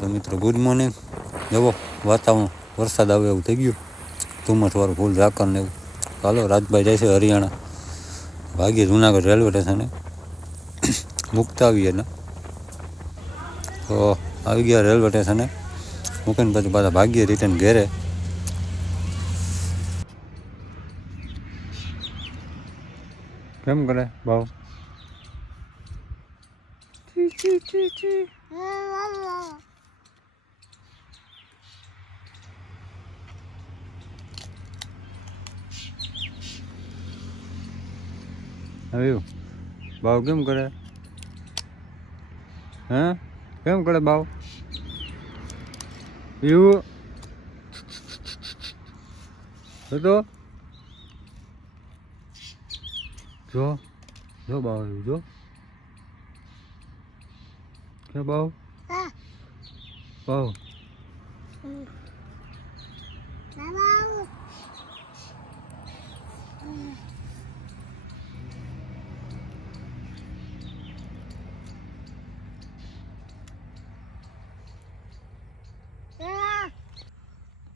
તો મિત્રો good morning. જવો વાતાવરણ વરસાદ આવે એવું થઈ ગયું, ધુમ્મસવાળું ફૂલ ઝાકર ને એવું. ચાલો રાજભાઈ જાય છે હરિયાણા, ભાગીએ જુનાગઢ રેલવે સ્ટેશને મૂકતા આવીએ ને. તો આવી ગયા રેલવે સ્ટેશને મૂકીને પછી પાછા ભાગીએ રિટર્ન ઘેરે. કેમ કરે ભાવ? આવ્યું ભાવ કેમ કરે? હે કેમ કરે ભાવ? એવું તો જો જો ભાવ આવ્યું જો કે ભાવ ભાવ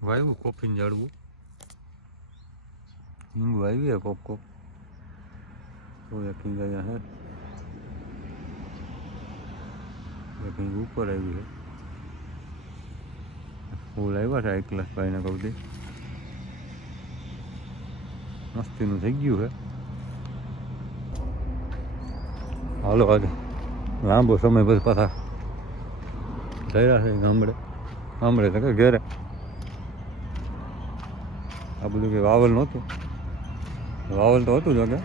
વાવ્યું કોફીને ઝાડવું, હિંગ વાવી હે કોક કોક તો એક હિંગ અહીંયા હે, એક હિંગ ઉપર આવી છે. ફૂલ આવ્યા છે એક ક્લાસ ભાઈને કહું દે, મસ્તીનું થઈ ગયું છે. હાલો આજે લાંબો સમય પછી પાછા થયા છે ગામડે તો કે ઘેરે. આ બધું કંઈ વાવલ નહોતું, વાવલ તો હતું જ કે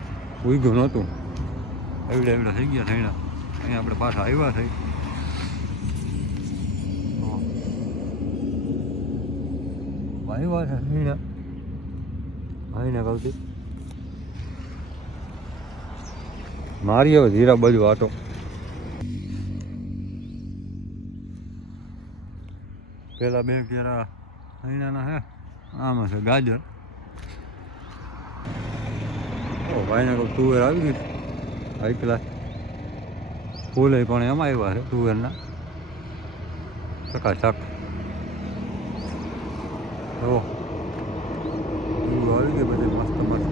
ઉગ્યું નહોતું, એવડે એવડે થઈ ગયા થઈને અહીંયા આપણે પાછા આવ્યા થઈ. આવ્યા છે થઈને આવીને કહું મારી હવે ધીરા બાજુ આટો. પેલા બે ક્યારા અહીંના હે, આમાં છે ગાજર. ભાઈને કહું તુવેર આવી ગઈ હાઈ ક્લાસ, ફૂલ પણ એમાં આવ્યા છે તુવેરના ચકાચક. તો એવું આવી ગઈ બધી મસ્ત મસ્ત.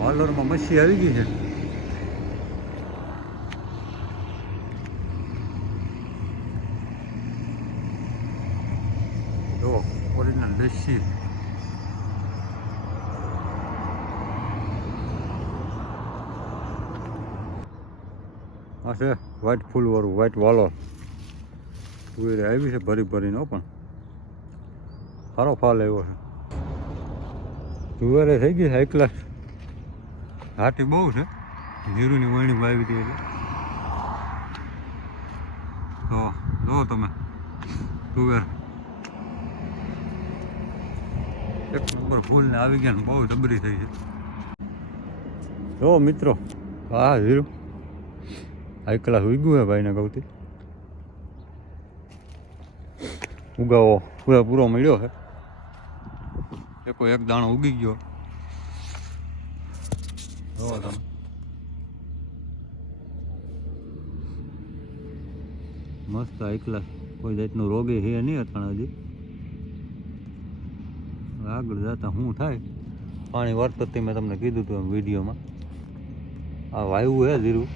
વાલોરમાં મચ્છી આવી ગઈ છે. જો ઓરિજિનલ દેશી આ છે વ્હાઈટ ફૂલવાળું વ્હાઈટ વાલોર. તુવેર આવી છે ભરી ભરીનો, પણ સારો ફાલ આવ્યો છે. તુવેરે થઈ ગઈ છે હાઈ ક્લાસ, ઘાટી બહુ છે. જીરુની વણી વાવી હતી એટલે તો જો તમે તુવેર એક નંબર ફૂલને આવી ગયા ને બહુ જબરી થઈ છે. જો મિત્રો હા જીરું હાઈ ક્લાસ ઉગ્યું હે ભાઈને કહું ઉગાવો પૂરો મળ્યો છે. એક દાણો ઉગી ગયો. જોવો તમે મસ્ત હાઈ ક્લાસ, કોઈ જાતનું રોગે છે નહીં અત્યારે. હજી આગળ જતા શું થાય પાણી વર્તતી મેં તમને કીધું હતું એમ વિડીયોમાં. આ વાયવું હે ધીરું,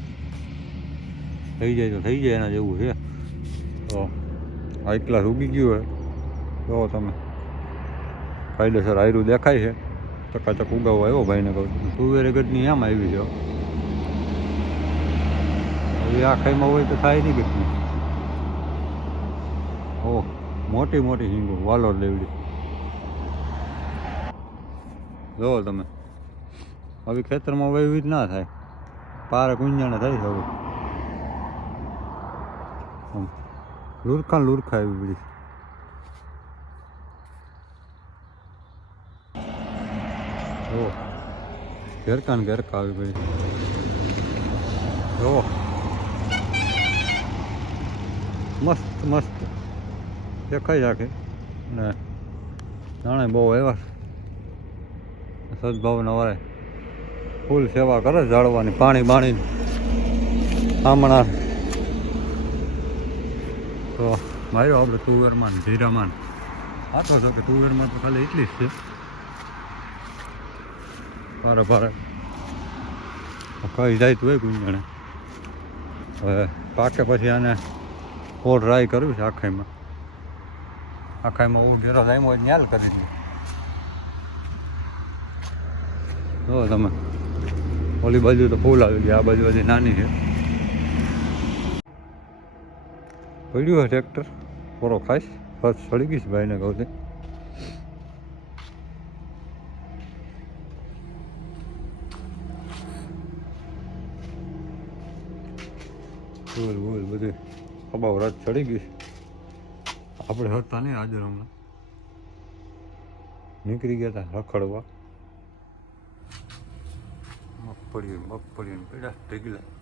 થઈ જાય તો થઈ જાય એના જેવું છે. તો હાઈ ક્લાસ ઉગી ગયું હોય જો તમે કાયદેસર આયરું દેખાય છે. ચકાચક ઉગાવો આવ્યો ભાઈને કહું. તુવેરે ગઢની આમ આવી છે. હવે આ ખાઈમાં હોય તો થાય નહીં ગઢની. ઓહ મોટી મોટી હિંગો વાલોર લેવડી જોવો તમે. હવે ખેતરમાં વાવી જ ના થાય, પારે કુંજાણા થાય છે. હવે લુરખા લુરખા આવી બધી. જો ઘેરકા ને ઘેરકા આવી બધી. જો મસ્ત મસ્ત દેખાઈ રાખે ને જાણે બહુ આવ્યા સદભાવના વાળે ફૂલ સેવા કરે ઝાડવાની, પાણી બાણી આમણા તો માર્યો આપણે તુવેરમાં ને જીરામાં આતો છો કે તુવેરમાં તો ખાલી એટલી જ છે ભારે ભારે કઈ જાય તો હોય ગુંજણે હવે પાકે પછી આને ફોર ટ્રાય કર્યું છે આખાઈમાં હું ઘેરો જાય હોય ન્યાલ કરી દઉં જો તમે ઓલી બાજુ તો ફૂલ આવી ગયા આ બાજુ હજી નાની છે પડ્યું હોય ટ્રેક્ટર પૂરો ખાઈશ ફર્સ્ટ ચડી ગઈશ ભાઈને કહું છું બોલ બધું ખબાવ રાત ચડી ગઈ આપણે હતા નહીં આજે હમણાં નીકળી ગયા હતા રખડવા મગફળી પેડા ઢગલા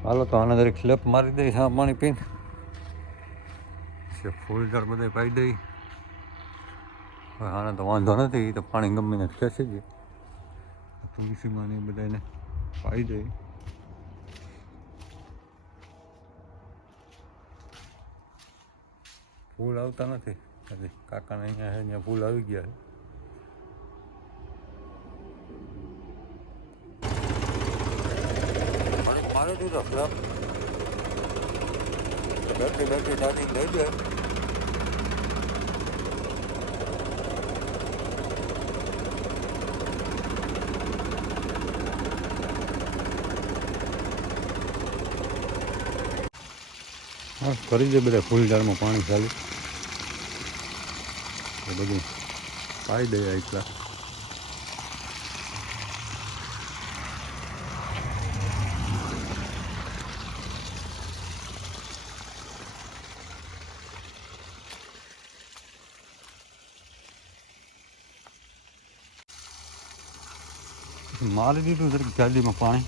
હાલો તો આને દરેક સ્લેપ મારી દઈ હા પાણી પીને ફૂલદાર બધા પાઈ દઈ આને તો વાંધો નથી એ તો પાણી ગમીને જ ખેંચી દે તુલસીમાં ને બધાને પાઈ દઈ ફૂલ આવતા નથી હજી કાકાને અહીંયા છે ત્યાં ફૂલ આવી ગયા છે મારે દીધો સ્લેબ બેટરી ચાર્જિંગ થઈ જાય હા કરી દે બધા ફૂલ ઝાડમાં પાણી ચાલુ બધું પાઈ દે એટલા મારી દીધું દરેક ચાલીમાં પાણી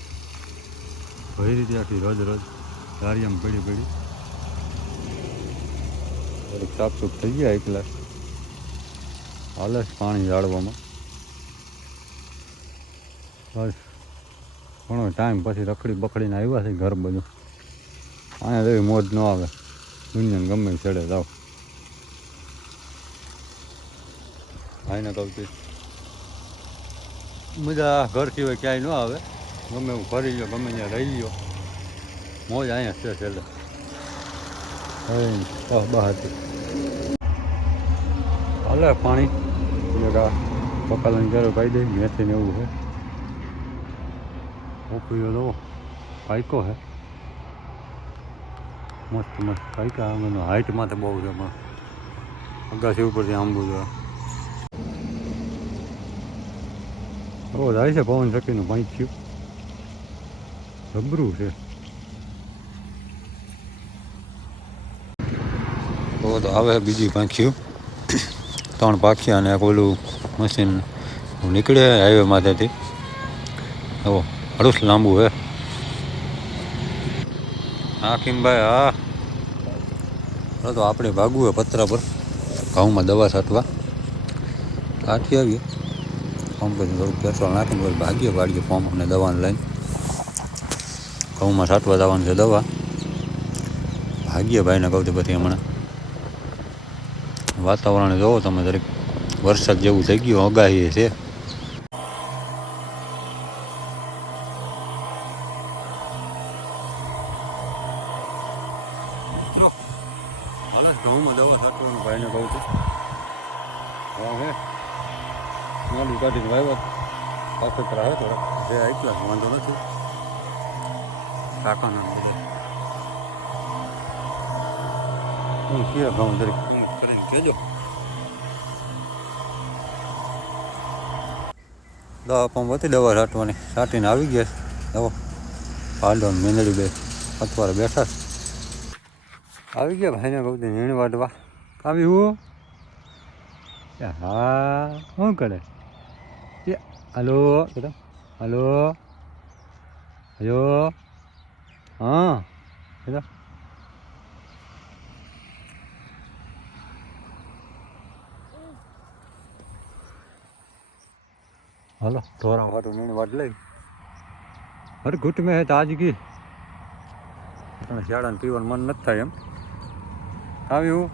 ભરી રીતે આખી રોજ ધારિયામાં પડી દરેક સાફસૂફ થઈ ગયા એકલા હાલે પાણી ઝાડવામાં બસ ઘણો ટાઈમ પછી રખડી બખડીને આવ્યા છે ઘર બધું અહીંયા એવી મોજ ન આવે દુનિયાને ગમે ચડે જાઓ ભાઈને કહું છું મજા ઘર સિવાય ક્યાંય ન આવે ગમે એવું ફરી ગયો ગમે ત્યાં રહી ગયો મોજ અહીંયા છે છેલ્લે બહારથી હાલે પાણી બકાલાની જરૂર પાઈ દે મેથી ને એવું છે ઓપીઓ લો પાઈકો છે મસ્ત પાઈકા આગળનો હાઇટમાં તો બહુ છે પણ અગાસી ઉપરથી આંબુ છે બહુ જાય છે પવન શક્તિનું પાંચ્યું રબરું છે તો આવે બીજી પાંખ્યું 3 પાખ્યા અને ઓલું મશીન નીકળે હાઈવે માથેથી ઓ હળુસ લાંબુ હે હા કિમભાઈ હા તો આપણે ભાગવું હોય પતરા પર ઘઉંમાં દવા છાંટવા કાઠી આવીએ ફોર્મ કરીને થોડુંક પેટ્રોલ નાખીને પછી ભાગીએ વાળીએ ફોર્મ અને દવાને લઈને ઘઉંમાં છાંટવા જવાનું છે દવા ભાગીએ ભાઈને કહું તો પછી હમણાં વાતાવરણ જોવો તમે દરેક વરસાદ જેવું થઈ ગયું આગાહી છે મિત્રો હાલ ઘઉંમાં દવા છાંટવાનું ભાઈને કહું છું હા હે નાનું કાઢીને વાવ્યા પાછળ આવે થોડાક જે એટલા વાંધો નથી કાકાના બધા ઘઉં દરેક કરીને કહેજો દવા પંપ હતી દવા છાંટવાની છાંટીને આવી ગયા દવા પાડો મેંદડી બે અત્યારે બેઠા આવી ગયા ભાઈને કહું નીણ વાટવા આવી હું હા શું કરે હલો હલો હલો હા બેટા હાલો ઢોરા વાટું નીણ વાટ લઈ અરે ઘૂંટ મેં હે તાજગી પણ શિયાળાને પીવાનું મન નથી થાય એમ આવ્યું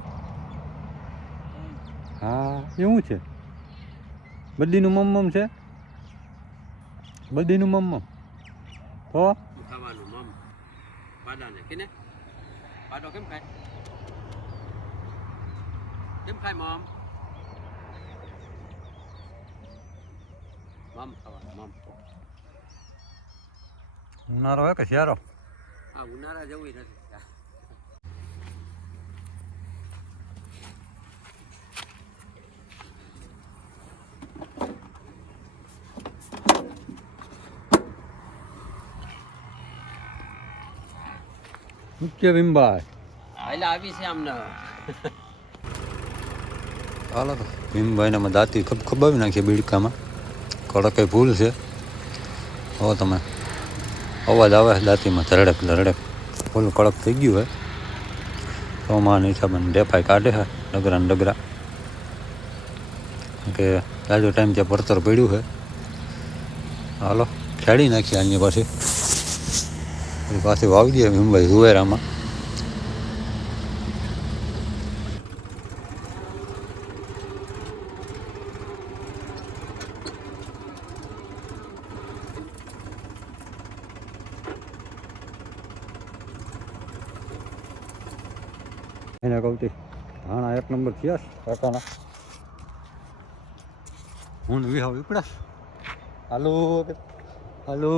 હા એવું છે બધીનું મમ્મમ છે બધીનું મમ્મમ તો ખાવાનું મમ પાડાને કેને પાડો કેમ ખાય મમ મમ ખાવાનું મમ ઉનાળો હે કે શિયાળો આ ઉનાળા જેવું નથી મુખ્ય ભીમભાઈ એટલે આવી છે આમને હાલો તો ભીમભાઈને અમે દાંતી ખબાવી નાખીએ બીડકામાં કડક ભૂલ છે હો તમે અવાજ આવે દાંતીમાં ધરડક ધરડક ફૂલ કડક થઈ ગયું હોય ચોમાના હિસાબે ડેપાઈ કાઢે છે ડગરા ને ડગરા કે જાજો ટાઈમ ત્યાં પડતર પડ્યું છે હાલો ખેડી નાખીએ અહીંયા પાછી વાવી દઈએ ભીમભાઈ ઝુવેરામાં એને કહું ધાણા 1 નંબર થયા કાકાના હું વિહાવ ઉપડા હાલો હાલો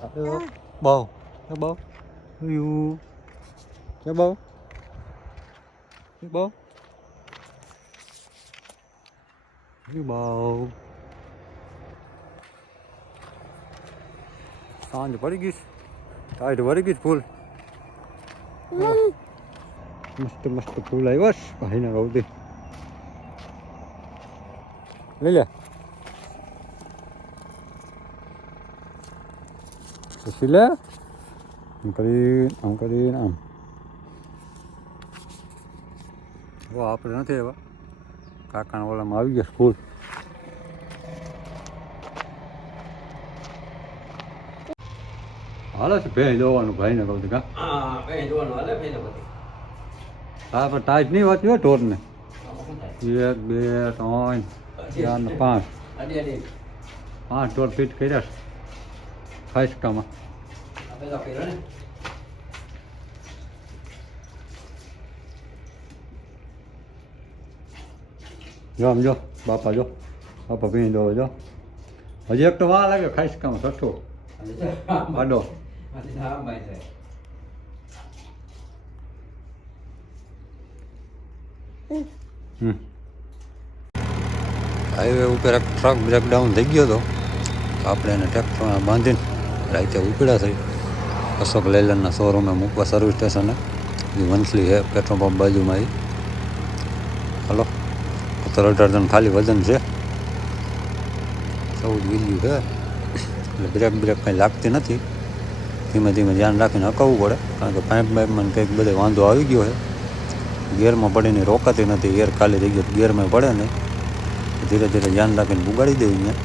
હાલો બાવ બાવ યુ કે બાવ બાવ બાવ સાંજ પડી ગઈ ટાઈટ વળી ગઈ ફૂલ મસ્ત મસ્ત ફૂલ આવ્યા છે ભાઈને કહું લઈ લે પછી લે આમ કરીને આમ આપણે નથી આવ્યા કાકાના ઓલામાં આવી ગયા ફૂલ હાલે છે ભેં જોવાનું ભાઈને કહું કા હા ભાઈ જોવાનું હાલે ભાઈ બધી હા પણ ટાઈટ નહીં વાંચ્યું હોય ઢોરને 1 2 3 4 ને 5 5 ઢોર ફીટ કર્યા છે ખાસકામાં જો આમ જો બાપા ભીં દો જો હજી એક તો વા લાગે ખાસકામાં છઠ્ઠો આડો હાઈવે ઉપર એક ટ્રક બ્રેકડાઉન થઈ ગયો હતો આપણે એને ટ્રેક્ટરમાં બાંધીને રાતે ઉપડ્યા થઈ અશોક લેલનના શોરૂમે મૂકવા સર્વિસ સ્ટેશને એ વંથલી છે પેટ્રોલ પંપ બાજુમાં એ હલો 17-18 જણ ખાલી વજન છે 14 વીલ્યું છે એટલે બ્રેક કંઈ લાગતી નથી ધીમે ધીમે ધ્યાન રાખીને હકાવવું પડે કારણ કે પાઇપમાં કંઈક બધે વાંધો આવી ગયો છે ગિયરમાં પડીને રોકાતી નથી એર ખાલી થઈ ગયો ગિયરમાં પડે નહીં ધીરે ધીરે ધ્યાન રાખીને પુગાડી દઈએ અહીંયા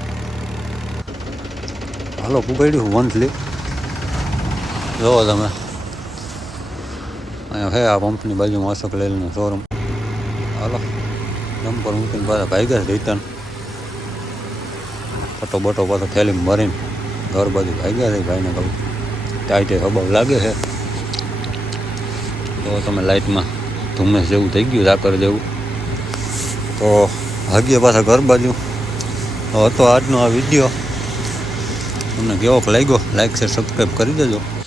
હાલો પુગાડ્યું વંથલી જોવો તમે અહીંયા હે આ પંપની બાજુમાં અશોક લેલનું શોરૂમ હાલો નંબર મૂકીને પાછા ભાગ્યા છે રિટર્ન ફોટો બોટો પાછો થેલીમાં ભરીને ઘર બાજુ ભાગ્યા છે ભાઈને કહું ટાઈટે હબાવ લાગે છે તો તમે લાઇટમાં ધુમ્મસ જેવું થઈ ગયું ઝાકર જેવું તો ભાગ્ય પાછા ઘર બાજુ હતો આજનો આ વિડીયો તમને કેવો લાગ્યો લાઈક શેર સબસ્ક્રાઈબ કરી દેજો